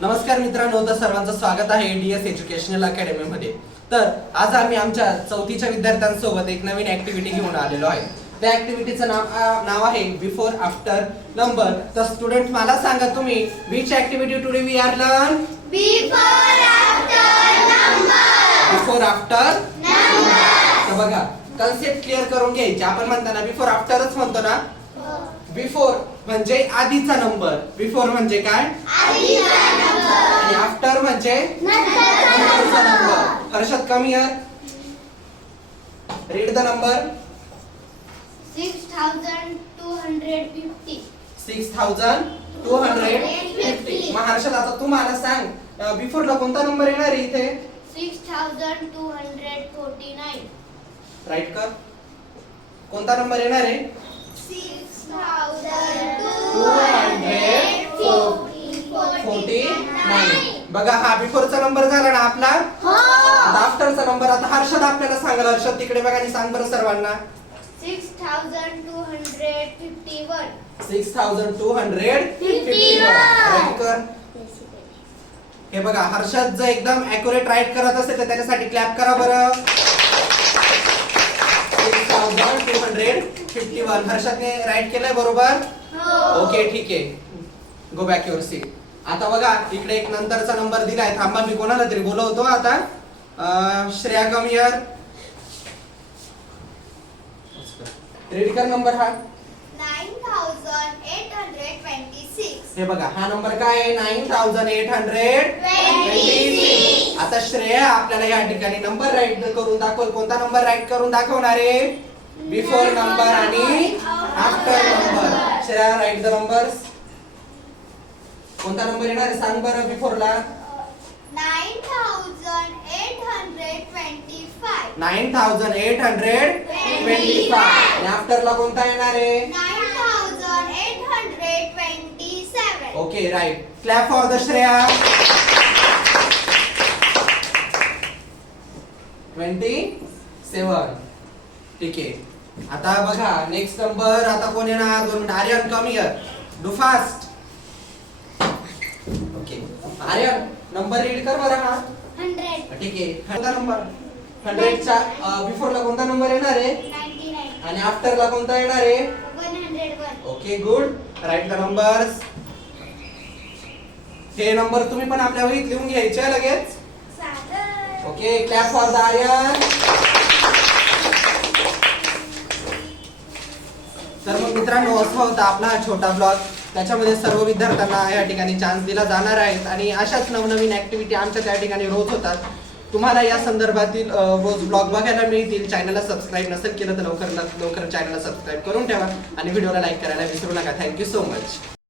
नमस्कार मित्रांनो, तर सर्वांचं स्वागत आहे डीएस एज्युकेशनल अकॅडमी मध्ये। तर आज आम्ही आमच्या चौथीच्या विद्यार्थ्यांसोबत एक नवीन ऍक्टिव्हिटी घेऊन आलेलो आहे। त्या ऍक्टिव्हिटीचं नाव आहे बिफोर आफ्टर नंबर। तर स्टुडंट मला सांगा तुम्ही which activity today we are learn? Before after number. Before after number. तर बघा कन्सेप्ट क्लिअर करून घ्यायची। आपण म्हणताना बिफोर आफ्टरच म्हणतो ना। बिफोर म्हणजे आधीचा नंबर, बिफोर म्हणजे काय? आधीचा नंबर। आणि आफ्टर म्हणजे नंतरचा number. Harshad come here, read the number 6250। 6250। मग हर्षद आता तू मला सांग बिफोरला कोणता नंबर येणार आहे इथे? 6249। राईट कर। कोणता नंबर येणार आहे? 6249। बघा हा बिफोरचा नंबर झाला ना आपला। आता आफ्टरचा नंबर आता हर्षद आपल्याला सांगाल। हर्षद तिकडे बघा आणि सांग बरं सर्वांना। 6251। 6251 राईट कर। हे बघा हर्षद जर एकदम ॲक्युरेट राईट करत असेल तर त्याच्यासाठी क्लॅप करा बरं। 6251 हर्षदने राईट केलंय बरोबर? ओके ठीक आहे, गो बॅक युअर सीट। आता बघा इकडे एक नंतरचा नंबर दिलाय। थांबा मी कोणाला तरी बोलवतो आता। श्रेया कम हियर, रीड कर नंबर हा। 9826। हे बघा हा नंबर काय आहे? 9826। आता श्रेया आपल्याला या ठिकाणी नंबर राईट करून दाखवल। कोणता नंबर राईट करून दाखवणार आहे? बिफोर नंबर आणि after number. Shreya right the numbers. कोणता नंबर येणार आहे सांग बरं बिफोरला? 9825। 9825 आणि आफ्टरला कोणता येणार आहे? 9827। Okay right. Clap for the Shreya. 27 ठीक आहे। आता बघा नेक्स्ट नंबर आता कोण येणार? 2 minute. Aryan come here, do fast. Okay Aryan number read कर बरं हा। 100। ठीक आहे। कोणता नंबर? 100 चा बिफोरला कोणता नंबर येणार आहे? 99। आणि आफ्टरला कोणता येणार आहे? 101। Okay good, write the numbers. हे नंबर तुम्ही पण आपल्या वहीत लिहून घ्यायचे लगेच। Okay clap for the Aryan. तर मग मित्रांनो असा होता आपला हा छोटा ब्लॉग। त्याच्यामध्ये सर्व विद्यार्थ्यांना या ठिकाणी चान्स दिला जाणार आहेत आणि अशाच नवनवीन ऍक्टिव्हिटी आमच्या त्या ठिकाणी रोज होतात। तुम्हाला या संदर्भातील रोज ब्लॉग बघायला मिळतील। चॅनलला सबस्क्राईब नसेल केलं तर लवकर चॅनलला सबस्क्राईब करून ठेवा आणि व्हिडिओला लाईक करायला विसरू नका। Thank you so much.